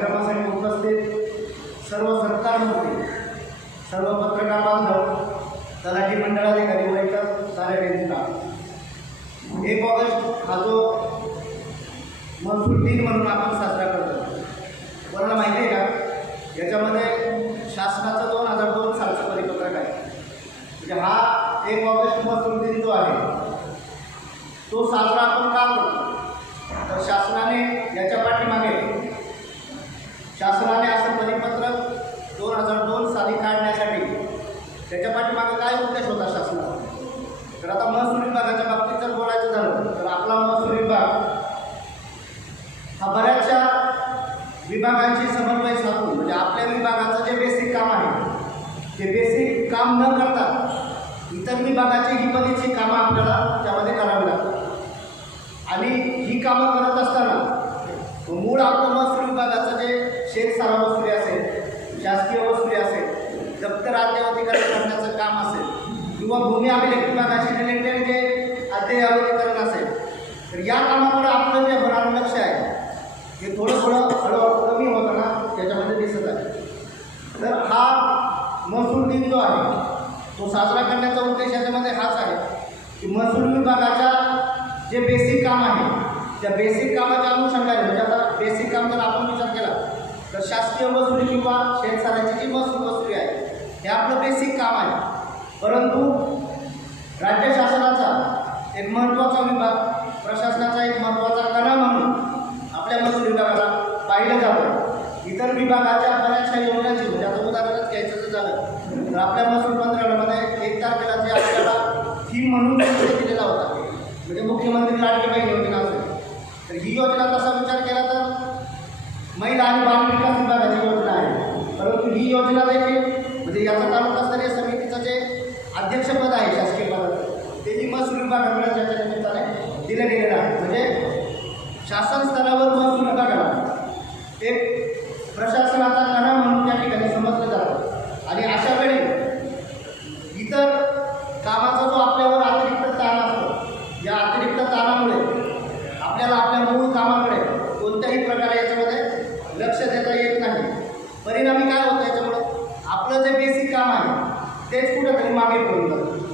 कार्यक्रमासाठी उपस्थित सर्व सरकार मंत्री सर्व पत्रकार बांधव तलाठी मंडळाधिकारी व इतर सारे काम एक ऑगस्ट हा जो महसूल दिन म्हणून आपण साजरा करतो. कोणाला माहिती आहे का? याच्यामध्ये शासनाचा दोन हजार दोन सालचं परिपत्रक आहे. म्हणजे हा एक ऑगस्ट महसूल दिन जो आहे तो साजरा आपण का करतो? तर शासनाने याच्या पाठीमागे शासनाने असं परिपत्रक दोन हजार दोन साली काढण्यासाठी त्याच्या पाठीमागं काय उद्देश होता शासनाचा? तर आता महसूल विभागाच्या बाबतीत जर बोलायचं झालं तर आपला महसूल विभाग हा बऱ्याचशा विभागांची समन्वय साधून म्हणजे आपल्या विभागाचं जे बेसिक काम आहे ते बेसिक काम न करता इतर विभागाची ही बरीचशी कामं आपल्याला त्यामध्ये करावी लागतात. आणि ही कामं करत असताना मूळ आपलं महसूल विभागाचं जे शेत सारा वसुली असेल शासकीय वसुली असेल दप्तर अद्ययावतीकरण करण्याचं काम असेल किंवा भूमी अभिलेख विभागाशी रिलेटेड जे अद्ययावतीकरण असेल. तर या कामाकडे आपलं जे होणारं लक्ष आहे हे थोडं थोडं हळूहळू कमी होताना त्याच्यामध्ये दिसत आहे. तर हा महसूल दिन जो आहे तो साजरा करण्याचा उद्देश याच्यामध्ये हाच आहे की महसूल विभागाच्या जे बेसिक काम आहे त्या बेसिक कामाच्या अनुषंगाने म्हणजे आता बेसिक काम जर आपण विचार केला तर शासकीय मजुरी किंवा शेतसाऱ्याची जी महसूल वसुली आहे हे आपलं बेसिक काम आहे. परंतु राज्य शासनाचा एक महत्त्वाचा विभाग प्रशासनाचा एक महत्त्वाचा कणा म्हणून आपल्या महसूल विभागाला पाहिलं जातं. इतर विभागाच्या बऱ्याचशा योजनांची म्हणजे आता उदाहरणच घ्यायचं जर झालं तर आपल्या महसूल मंत्रालयामध्ये एक तारखेला जे आपल्याला थीम म्हणून दिलेला होता म्हणजे मुख्यमंत्री लाडकेबाई योजना असेल. तर ही योजना तसा विचार केला तर महिला आणि बाल विकास विभागाची योजना आहे. परंतु ही योजना देखील म्हणजे याचा तालुकास्तरीय समितीचं जे अध्यक्षपद आहे शासकीय ते ही ज्याच्या निमित्ताने दिलं गेलेलं आहे. म्हणजे शासन स्तरावर महसूल करा एक प्रशासनाचा कणा म्हणून त्या ठिकाणी समजलं जातं आणि अशा वेळी इतर कामाचा जो आपल्यावर अतिरिक्त ताण असतो या अतिरिक्त ताणामुळे आपल्याला आपल्या मूळ कामाकडे कोणत्याही प्रकारे याच्यामध्ये लक्ष देता येत नाही परिणामी काय होतं याच्यामुळं आपलं जे बेसिक काम आहे तेच कुठंतरी मागे पडून जातं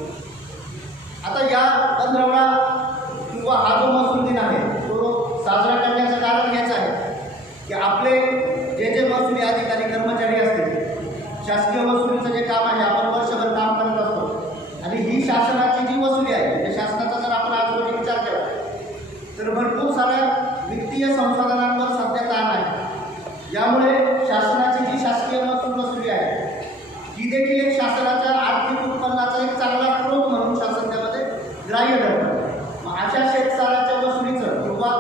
आता या पंधरवडा किंवा हा जो महसूल दिन आहे तो साजरा करण्याचं कारण हेच आहे की आपले जे जे महसुली अधिकारी कर्मचारी असतील शासकीय वसुलीचं जे काम आहे आपण वर्षभर काम करत असतो आणि ही शासनाची जी वसुली आहे म्हणजे शासनाचा जर आपण आज रोजी विचार केला तर भरपूर साऱ्या वित्तीय संसाधनांवर सध्या ताण आहे यामुळे शासनाची जी शासकीय महसूल वसुली आहे ही देखील एक शासनाच्या आर्थिक उत्पन्नाचा एक चांगला स्रोत म्हणून शासन त्यामध्ये ग्राह्य धरतं मग अशा शेतसाराच्या वसुलीचं किंवा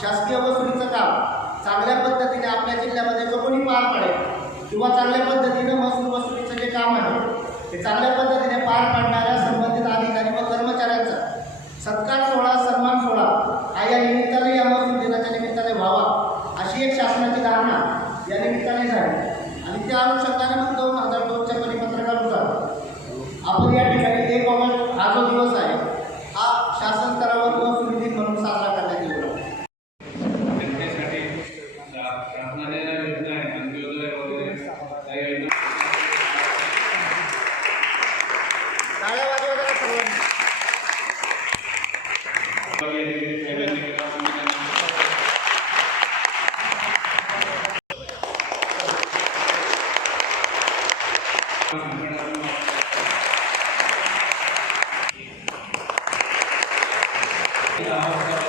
शासकीय वसुलीचं काम चांगल्या पद्धतीने आपल्या जिल्ह्यामध्ये जो कोणी पार पाडेल किंवा चांगल्या पद्धतीनं महसूल वसुलीचं जे काम आहे. ते चांगल्या पद्धतीने पार पाडणाऱ्या संबंधित अधिकारी व कर्मचाऱ्यांचा सत्कार सोहळा सन्मान सोहळा हा या निमित्ताने या महसूल दिनाच्या निमित्ताने व्हावा अशी एक शासनाची धारणा या निमित्ताने झाली आणि त्या अनुषंगाने मग दोन हजार दोनच्या परिपत्रकानुसार आपण या ठिकाणी एक ऑगस्ट हा जो दिवस आहे हा शासन स्तरावर महसूल दिन म्हणून साजरा करण्यात येतो त्यांच्यासाठी शा- शासनाने ज्या योजना आहेत अंत्योदय वगैरे त्या योजना टाळ्या वाजवा जरा सर्वांनी. वगैरे सगळ्यांनी केला तुम्ही त्यांना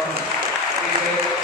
आपण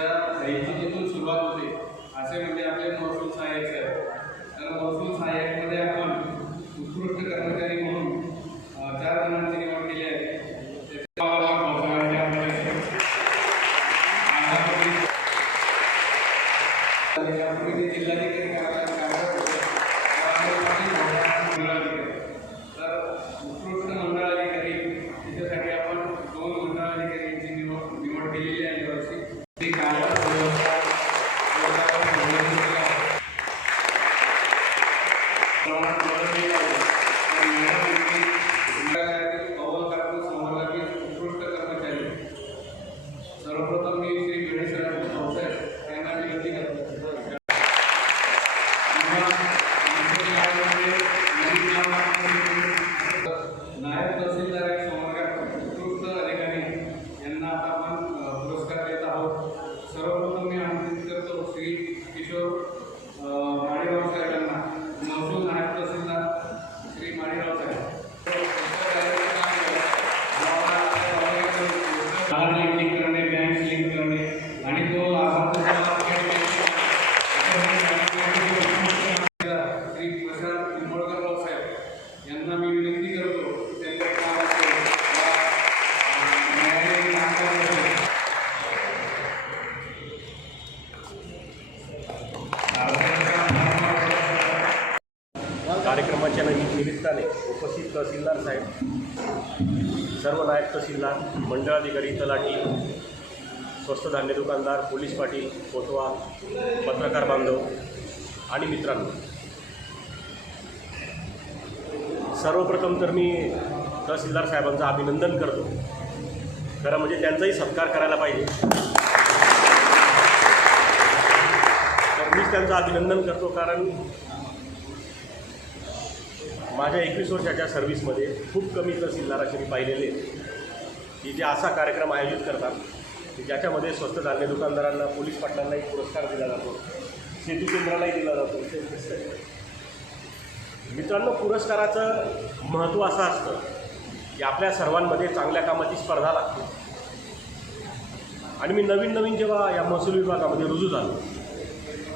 ह्याची जिथून सुरुवात होते असे म्हणजे आपले महसूल सहाय्यक सर तर महसूल सहाय्यकमध्ये आपण उत्कृष्ट कर्मचारी म्हणून अ, चार जणांची निवड केली आहे त्याचे गावाला पावसाळ्याचे आपल्याला आंध्रप्रदेश यापूर्वी ते जिल्हाधिकारी कार्यालयात कार्यरत होते. त्यानंतर ते मंडळाधिकारी. तर उत्कृष्ट मंडळ अधिकारी त्याच्यासाठी आपण दोन मंडळ अधिकाऱ्यांची निवड निवड केलेली आहे यावर्षी ते कार्यरत व्यवस्था व्यवस्थापन संघटनेचं आहे. प्रमाणात बदललेलं आहे. तर मॅडम यांनी मंडळातील अव्वल कारकून संवर्गातील उत्कृष्ट कर्मचारी सर्वप्रथम मी श्री गणेश संसार यांना विनंती करतो नायब तहसीलदार आणि संवर्गात उत्कृष्ट अधिकारी यांना आता आपण अ, पुरस्कार देत आहोत सर्वप्रथम मी आमंत्रित करतो श्री किशोर अ, माळेगाव साहेबांना महसूल नायब तहसीलदार श्री माळेगाव साहेब आधार लिंक करणे बँक लिंक करणे आणि तो आधार श्री प्रशांत पिंपळकर साहेब यांना मी विनंती करतो की त्यांच्या कामात या, अ, न्यायालयीन कामकाजामध्ये कार्यक्रमाच्या नवीन निमित्ताने उपस्थित तहसीलदार साहेब सर्व नायब तहसीलदार मंडळाधिकारी तलाठी स्वस्त धान्य दुकानदार पोलीस पाटील कोतवा पत्रकार बांधव आणि मित्रांनो. सर्वप्रथम तर मी तहसीलदार साहेबांचं अभिनंदन करतो. खरं म्हणजे त्यांचाही सत्कार करायला पाहिजे. तर मीच त्यांचं अभिनंदन करतो कारण माझ्या एकवीस वर्षाच्या सर्व्हिसमध्ये खूप कमी तहसीलदार असे मी पाहिलेले आहेत. की जे असा कार्यक्रम आयोजित करतात की ज्याच्यामध्ये स्वस्त धान्य दुकानदारांना पोलीस पाटलांनाही पुरस्कार दिला जातो सेतू केंद्रालाही दिला जातो मित्रांनो पुरस्काराचं महत्त्व असं असतं की आपल्या सर्वांमध्ये चांगल्या कामाची स्पर्धा लागते. आणि मी नवीन नवीन जेव्हा या महसूल विभागामध्ये रुजू झालो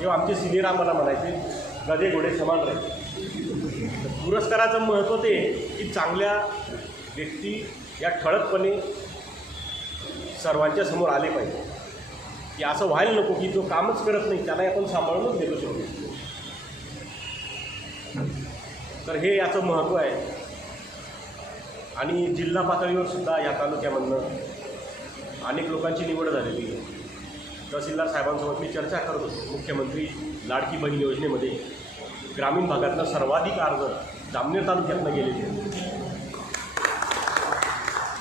तेव्हा आमचे सिनियर आम्हाला म्हणायचे गदे घोडे समान राहायचे पुरस्काराचं महत्त्व ते की चांगल्या व्यक्ती या ठळकपणे सर्वांच्या समोर आले पाहिजे. की असं व्हायला नको की जो कामच करत नाही त्याला आपण सांभाळूनच देतो शकतो तर हे याचं महत्त्व आहे. आणि जिल्हा पातळीवर सुद्धा या तालुक्यामधनं अनेक लोकांची निवड झालेली आहे. तहसीलदार साहेबांसोबत मी चर्चा करत होतो. मुख्यमंत्री लाडकी बहीण योजनेमध्ये ग्रामीण भागातनं सर्वाधिक अर्ज जामनेर तालुक्यातनं गेलेले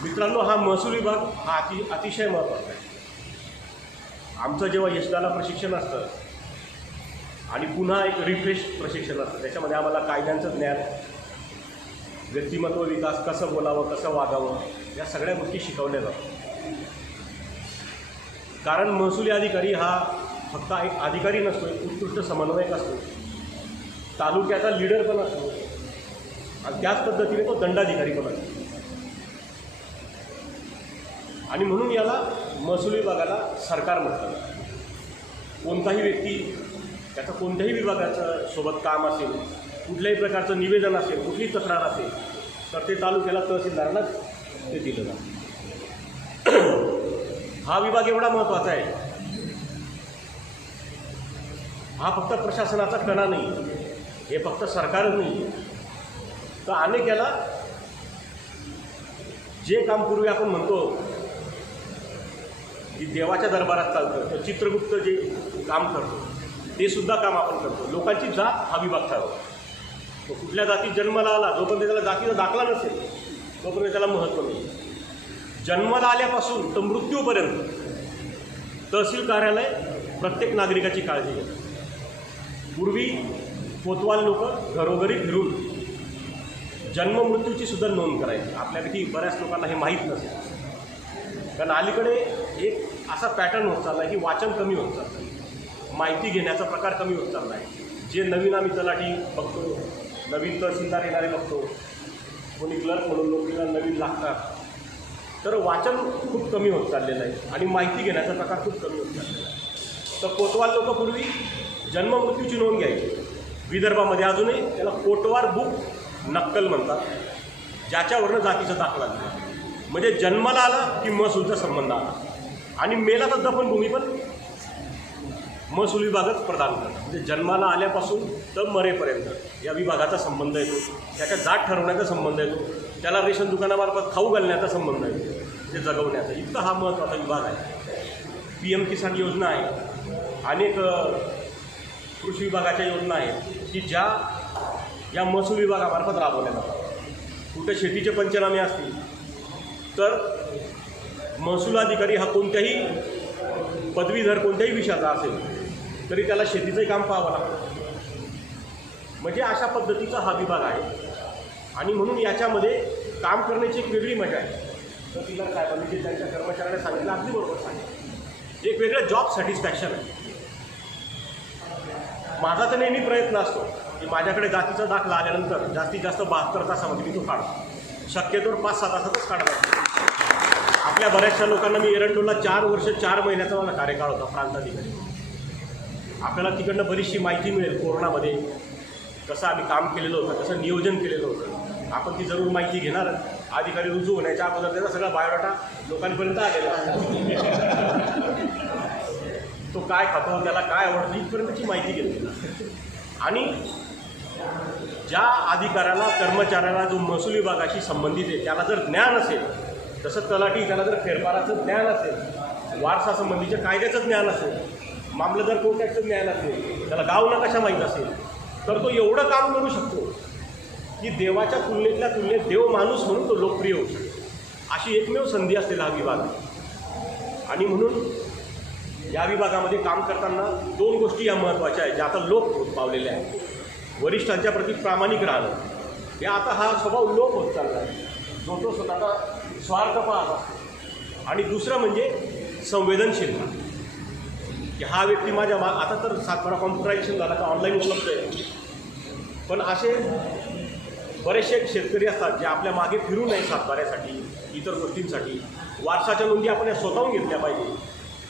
मित्रांनो हा महसूल विभाग हा अति अतिशय महत्त्वाचा आहे. आमचं जेव्हा यशदाला प्रशिक्षण असतं आणि पुन्हा एक रिफ्रेश प्रशिक्षण असतं त्याच्यामध्ये आम्हाला कायद्यांचं ज्ञान व्यक्तिमत्व विकास कसं बोलावं कसं वागावं या सगळ्या गोष्टी शिकवल्या जातात. कारण महसुली अधिकारी हा फक्त एक अधिकारी नसतो एक उत्कृष्ट समन्वयक असतो. तालुक्याचा लीडर पण असतो. आणि त्याच पद्धतीने तो दंडाधिकारी पण असतो. आणि म्हणून याला महसूल विभागाला सरकार म्हणतात कोणताही व्यक्ती त्याचं कोणत्याही विभागाचं सोबत काम असेल कुठल्याही प्रकारचं निवेदन असेल कुठलीही तक्रार असेल तर ते तालुक्याला तहसीलदारांनाच ते दिलं जातं. हा विभाग एवढा महत्त्वाचा आहे. हा फक्त प्रशासनाचा कणा नाही हे फक्त सरकारच नाही. तर अनेक याला जे काम पूर्वी आपण म्हणतो जी देवाच्या दरबारात चालतं तर चित्रगुप्त जे काम करतो ते सुद्धा काम आपण करतो. लोकांची जात हा विभाग ठरवतो. तो कुठल्या जातीत जन्माला आला जोपर्यंत त्याला जातीचा दाखला नसेल तोपर्यंत त्याला महत्त्व नाही. जन्माला आल्यापासून तर मृत्यूपर्यंत तहसील कार्यालय प्रत्येक नागरिकाची काळजी घेतं. पूर्वी कोतवाल लोक घरोघरी फिरून जन्म मृत्यूची सुद्धा नोंद करायची. आपल्यापैकी बऱ्याच लोकांना हे माहीत नसेल. कारण अलीकडे एक असा पॅटर्न होत चालला आहे की वाचन कमी होत चाललं आहे माहिती घेण्याचा प्रकार कमी होत चालला आहे जे नवीन आम्ही तलाठी बघतो नवीन तहसीलदार येणारे बघतो कोणी क्लर्क म्हणून नोकरीला नवीन लागतात. तर वाचन खूप कमी होत चाललेलं आहे आणि माहिती घेण्याचा प्रकार खूप कमी होत चाललेला आहे. तर कोतवाल लोक पूर्वी जन्ममृत्यूची नोंद घ्यायची. विदर्भामध्ये अजूनही त्याला कोटवार बुक नक्कल म्हणतात ज्याच्यावरनं जातीचा दाखला दिला. म्हणजे जन्माला आला की महसूलचा संबंध आला. आणि मेला तर दफनभूमी पण. महसूल विभागच प्रदान करतात म्हणजे जन्माला आल्यापासून तर मरेपर्यंत या विभागाचा संबंध येतो. त्याच्या जात ठरवण्याचा संबंध येतो. त्याला रेशन दुकानामार्फत खाऊ घालण्याचा संबंध येतो. ते जगवण्याचा. इतका हा महत्त्वाचा विभाग आहे. पी एम किसान योजना आहे. अनेक कृषी विभागाच्या योजना आहेत की ज्या या महसूल विभागामार्फत राबवल्या जातात. कुठे शेतीचे पंचनामे असतील तर महसूल अधिकारी हा कोणत्याही पदवीधर कोणत्याही विषयाचा असेल तरी त्याला शेतीचंही काम पाहावं लागतं. म्हणजे अशा पद्धतीचा हा विभाग आहे. आणि म्हणून याच्यामध्ये काम करण्याची एक वेगळी मजा आहे. तर तिला साहेबांनी जे त्यांच्या कर्मचाऱ्यांना सांगितलं अगदी बरोबर सांगितलं. एक वेगळं जॉब सॅटिस्फॅक्शन आहे. माझा तर नेहमी प्रयत्न असतो की माझ्याकडे जातीचा दाखला आल्यानंतर जास्तीत जास्त बहात्तर तासामध्ये मी तो काढतो. शक्यतोवर पाच सहा तासातच काढत असतो आपल्या बऱ्याचशा लोकांना मी एरंडोला चार वर्ष चार महिन्याचा मला कार्यकाळ होता प्रांताधिकारी. आपल्याला तिकडनं बरीचशी माहिती मिळेल कोरोनामध्ये कसं आम्ही काम केलेलं होतं कसं नियोजन केलेलं होतं. आपण ती जरूर माहिती घेणार. अधिकारी रुजू होण्याच्या अगोदर त्याचा सगळा बायोडाटा लोकांपर्यंत आलेला तो काय खातो त्याला काय आवडतं इथपर्यंतची माहिती घेतली. आणि ज्या अधिकाऱ्याला कर्मचाऱ्याला जो महसूल विभागाशी संबंधित आहे त्याला जर ज्ञान असेल जसं तलाठी त्याला जर फेरफाराचं ज्ञान असेल वारसासंबंधीच्या कायद्याचं ज्ञान असेल मामलेदार कोर्टाचं ज्ञान असेल त्याला गाव नकाशा माहीत असेल तर तो एवढं काम करू शकतो की देवाच्या तुलनेतल्या तुलनेत देव माणूस म्हणून तो लोकप्रिय होऊ शकतो. अशी एकमेव संधी असलेला हा विभाग. आणि म्हणून या विभागामध्ये काम करताना दोन गोष्टी या महत्त्वाच्या आहेत ज्या आता लोप होत पावलेल्या आहेत. वरिष्ठांच्या प्रती प्रामाणिक राहणं. हे आता हा स्वभाव लोप होत चालला आहे. जो तो स्वतःचा स्वार्थ असतो आणि दुसरं म्हणजे संवेदनशीलता. की हा व्यक्ती माझ्या मा आता तर सातबारा कॉम्प्युटरायझेशन झाला का ऑनलाईन उपलब्ध आहे. पण असे बरेचसे शेतकरी असतात जे आपल्या मागे फिरू नये सातबाऱ्यासाठी इतर गोष्टींसाठी. वारसाच्या नोंदी आपण या स्वतःहून घेतल्या पाहिजे.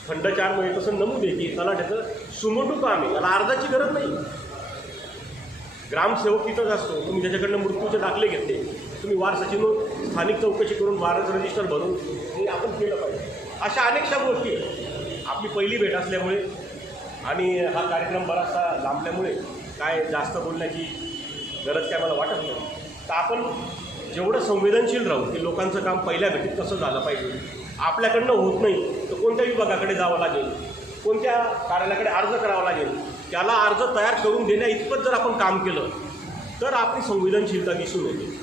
खंड चारमध्ये तसं नमूद आहे की तलाठ्याचं सुमोटू काम आहे. त्याला अर्जाची गरज नाही. ग्रामसेवक तिथंच असतो. तुम्ही त्याच्याकडनं मृत्यूचे दाखले घेतले तुम्ही वारसाची नोंद स्थानिक चौकशी करून वारस रजिस्टर भरून हे आपण केलं पाहिजे. अशा अनेकशा गोष्टी आहेत. आपली पहिली भेट असल्यामुळे आणि हा कार्यक्रम बराचसा लांबल्यामुळे काय जास्त बोलण्याची गरज काय मला वाटत नाही. तर आपण जेवढं संवेदनशील राहू की लोकांचं काम पहिल्या भेटीत कसं झालं पाहिजे. आपल्याकडनं होत नाही तर कोणत्या विभागाकडे जावं लागेल? कोणत्या कार्यालयाकडे अर्ज करावा लागेल? त्याला अर्ज तयार करून देण्या इतपत जर आपण काम केलं तर आपली संवेदनशीलता दिसून येते.